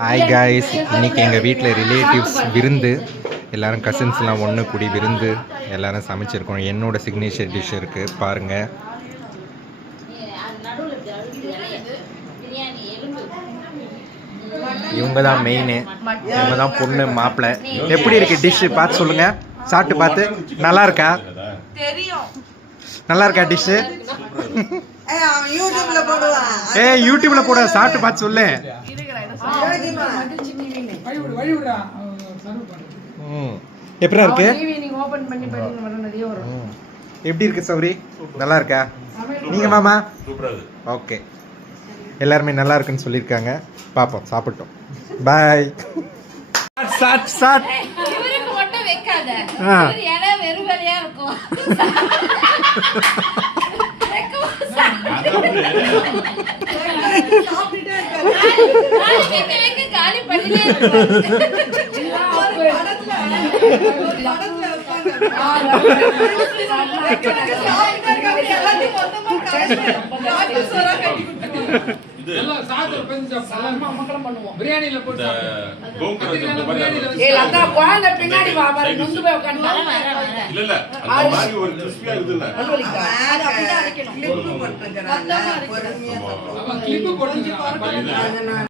Hi guys, இன்றைக்கி எங்கள் வீட்டில் ரிலேட்டிவ்ஸ் விருந்து, எல்லோரும் கசின்ஸ்லாம் ஒன்று கூடி விருந்து எல்லோரும் சமைச்சிருக்கோம். என்னோடய சிக்னேச்சர் டிஷ் இருக்குது பாருங்கள். இவங்க தான் மெயின், இவங்க தான் பொண்ணு மாப்பிள்ளை. எப்படி இருக்குது டிஷ்ஷு பார்த்து சொல்லுங்கள், சாப்பிட்டு பார்த்து. நல்லா இருக்கா? நல்லா இருக்கா டிஷ்ஷு? யூடியூப்ல போட, சாப்பிட்டு பார்த்து சொல்லு. எப்படி இருக்கு? எப்படி இருக்கு சௌரி? நல்லா இருக்கா? நீங்க மாமா? ஓகே, எல்லாருமே நல்லா இருக்குன்னு சொல்லியிருக்காங்க. பார்ப்போம், சாப்பிட்டோம். பாய். சாட் சாட் காலி பண்ணிலே பிரியாணில போட்டு பின்னாடி இல்ல அந்த மாதிரி ஒரு கிறிஸ்பியா இருக்குல்ல, கிளிப்பு போட்டு